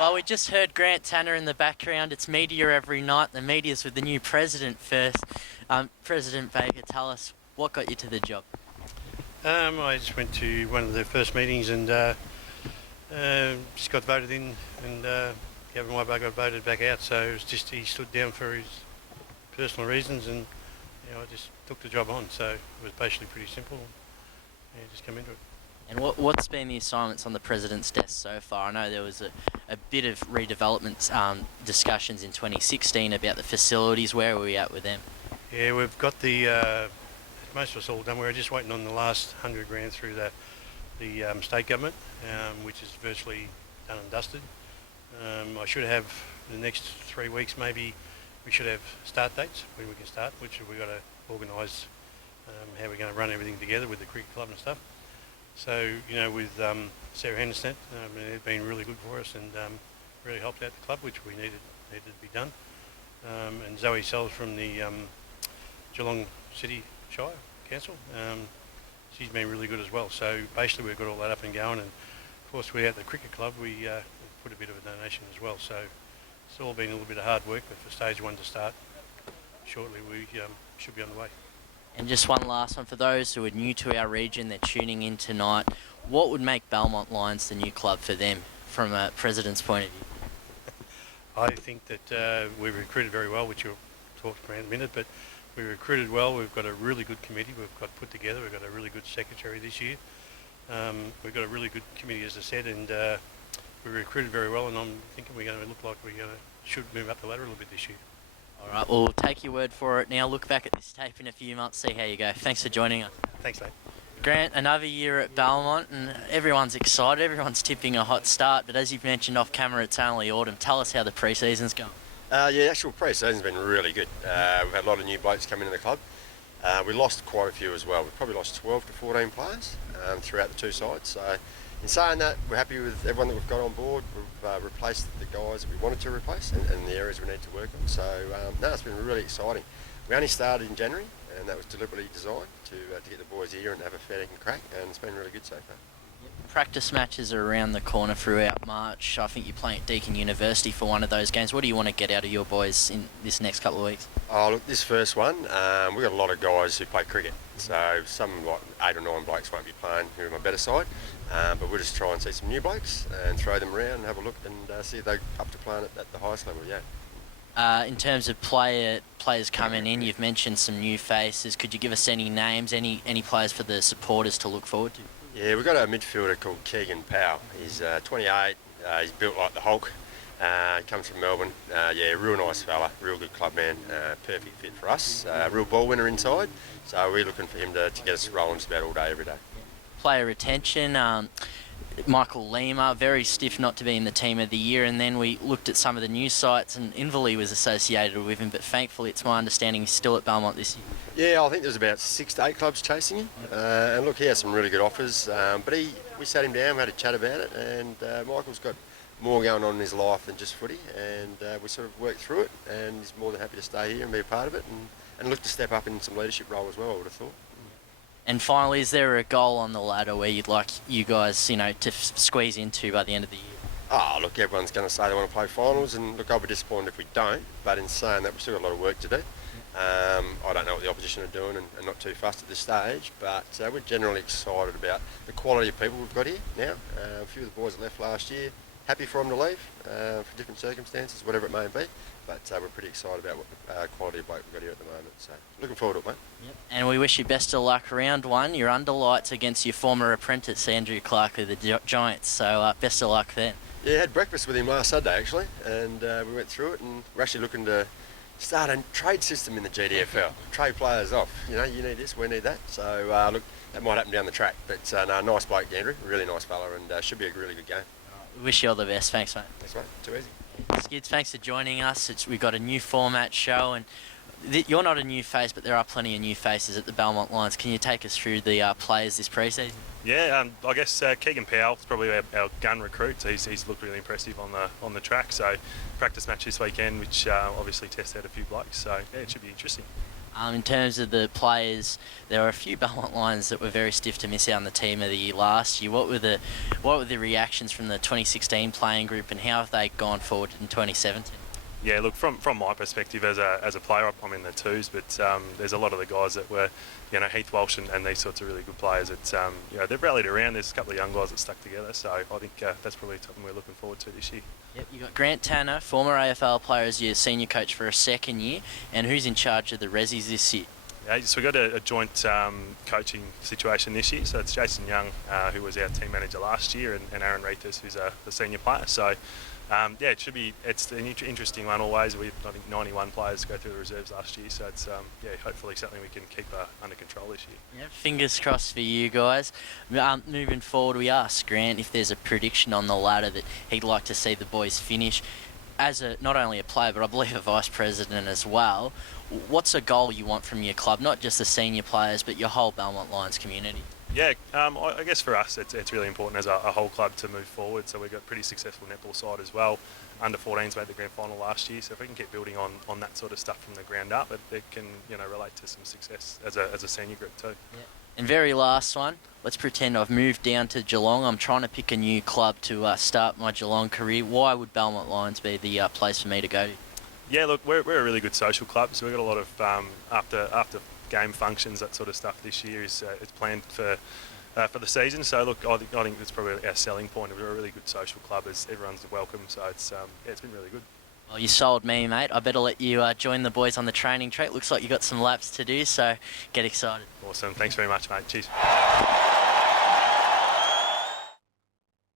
Well, we just heard Grant Tanner in the background. It's media every night. The media's with the new president first. President Baker, tell us what got you to the job. I just went to one of the first meetings and just got voted in, and Gavin Whitebard got voted back out. So it was just he stood down for his personal reasons, and I just took the job on. So it was basically pretty simple. Yeah, just come into it. And what's been the assignments on the President's desk so far? I know there was a bit of redevelopment discussions in 2016 about the facilities. Where are we at with them? Yeah, we've got the most of us all done. We're just waiting on the last 100 grand through the state government, which is virtually done and dusted. I should have the next 3 weeks, maybe we should have start dates when we can start, which we've got to organise how we're going to run everything together with the cricket club and stuff. So, with Sarah Henderson, they've been really good for us and really helped out the club, which we needed to be done. And Zoe Sells from the Geelong City Shire Council, she's been really good as well. So basically we've got all that up and going, and of course we at the cricket club we put a bit of a donation as well. So it's all been a little bit of hard work, but for stage one to start shortly, we should be on the way. And just one last one for those who are new to our region, they're tuning in tonight. What would make Belmont Lions the new club for them from a president's point of view? I think that we've recruited very well, which you'll talk about in a minute, but we recruited well. We've got a really good committee we've got put together. We've got a really good secretary this year. We've got a really good committee, as I said, and we recruited very well, and I'm thinking we're going to look like we should move up the ladder a little bit this year. All right, well, we'll take your word for it. Now look back at this tape in a few months, see how you go. Thanks for joining us. Thanks, mate. Grant, another year at Belmont, and everyone's excited. Everyone's tipping a hot start, but as you've mentioned off camera, it's only autumn. Tell us how the pre-season's going. Yeah, actual pre-season's been really good. We've had a lot of new blokes come into the club. We lost quite a few as well. We've probably lost 12 to 14 players throughout the two sides. So in saying that, we're happy with everyone that we've got on board. We've replaced the guys that we wanted to replace and the areas we need to work on. So no, it's been really exciting. We only started in January, and that was deliberately designed to get the boys here and have a fair crack, and it's been really good so far. Practice matches are around the corner throughout March. I think you're playing at Deakin University for one of those games. What do you want to get out of your boys in this next couple of weeks? Oh, look, this first one, we've got a lot of guys who play cricket. So some, like 8 or 9 blokes won't be playing who are on my better side. But we'll just try and see some new blokes and throw them around and have a look and see if they're up to playing at the highest level, yeah. In terms of players coming in, you've mentioned some new faces. Could you give us any names, any players for the supporters to look forward to? Yeah, we've got a midfielder called Keegan Powell. He's 28, he's built like the Hulk, he comes from Melbourne. Yeah, real nice fella, real good club man, perfect fit for us. Real ball winner inside, so we're looking for him to get us rolling just about all day, every day. Player retention, Michael Lima, very stiff not to be in the team of the year, and then we looked at some of the news sites and Inverleigh was associated with him, but thankfully it's my understanding he's still at Belmont this year. Yeah, I think there's about 6 to 8 clubs chasing him, and look, he has some really good offers, but we sat him down, we had a chat about it, and Michael's got more going on in his life than just footy, and we sort of worked through it, and he's more than happy to stay here and be a part of it, and look to step up in some leadership role as well, I would have thought. And finally, is there a goal on the ladder where you'd like you guys, to squeeze into by the end of the year? Oh, look, everyone's going to say they want to play finals, and look, I'll be disappointed if we don't, but in saying that, we've still got a lot of work to do. I don't know what the opposition are doing and not too fussed at this stage, but we're generally excited about the quality of people we've got here now. A few of the boys that left last year, happy for them to leave for different circumstances, whatever it may be, but we're pretty excited about what quality of bloke we've got here at the moment, so looking forward to it, mate. Yep. And we wish you best of luck round one. You're under lights against your former apprentice, Andrew Clark of the Giants, so best of luck then. Yeah, I had breakfast with him last Saturday actually, and we went through it, and we're actually looking to start a trade system in the GDFL. Trade players off. You need this, we need that. So look, that might happen down the track. But no, nice bloke, Andrew. Really nice fella, and should be a really good game. We wish you all the best. Thanks, mate. Thanks, mate. Too easy. Skids, thanks for joining us. We've got a new format show, and you're not a new face, but there are plenty of new faces at the Belmont Lions. Can you take us through the players this pre-season? Yeah, I guess Keegan Powell is probably our gun recruit. So he's looked really impressive on the track. So practice match this weekend, which obviously tests out a few blokes. So yeah, it should be interesting. In terms of the players, there were a few Belmont Lions that were very stiff to miss out on the team of the year last year. What were the reactions from the 2016 playing group, and how have they gone forward in 2017? Yeah, look, from my perspective as a player, I'm in the twos, but there's a lot of the guys that were, Heath Walsh and these sorts of really good players that, they've rallied around. There's a couple of young guys that stuck together, so I think that's probably something we're looking forward to this year. Yep, you got Grant Tanner, former AFL player, as your senior coach for a second year, and who's in charge of the Rezzies this year? Yeah, so we've got a joint coaching situation this year. So it's Jason Young, who was our team manager last year, and Aaron Reithers, who's the senior player. So it's an interesting one always. I think 91 players go through the reserves last year, so it's hopefully something we can keep under control this year. Yeah, fingers crossed for you guys. Moving forward, we asked Grant if there's a prediction on the ladder that he'd like to see the boys finish. As not only a player, but I believe a vice president as well, what's a goal you want from your club, not just the senior players, but your whole Belmont Lions community? Yeah, I guess for us it's really important as a whole club to move forward. So we've got a pretty successful netball side as well. Under 14s made the grand final last year, so if we can keep building on that sort of stuff from the ground up, it can relate to some success as a senior group too. Yeah. And very last one, let's pretend I've moved down to Geelong. I'm trying to pick a new club to start my Geelong career. Why would Belmont Lions be the place for me to go to? Yeah, look, we're a really good social club, so we've got a lot of after game functions, that sort of stuff this year is planned for the season. So look, I think that's probably our selling point. We're a really good social club, as everyone's welcome. So it's been really good. Well, you sold me, mate. I better let you join the boys on the training track. Looks like you got some laps to do, so get excited. Awesome. Thanks very much, mate. Cheers.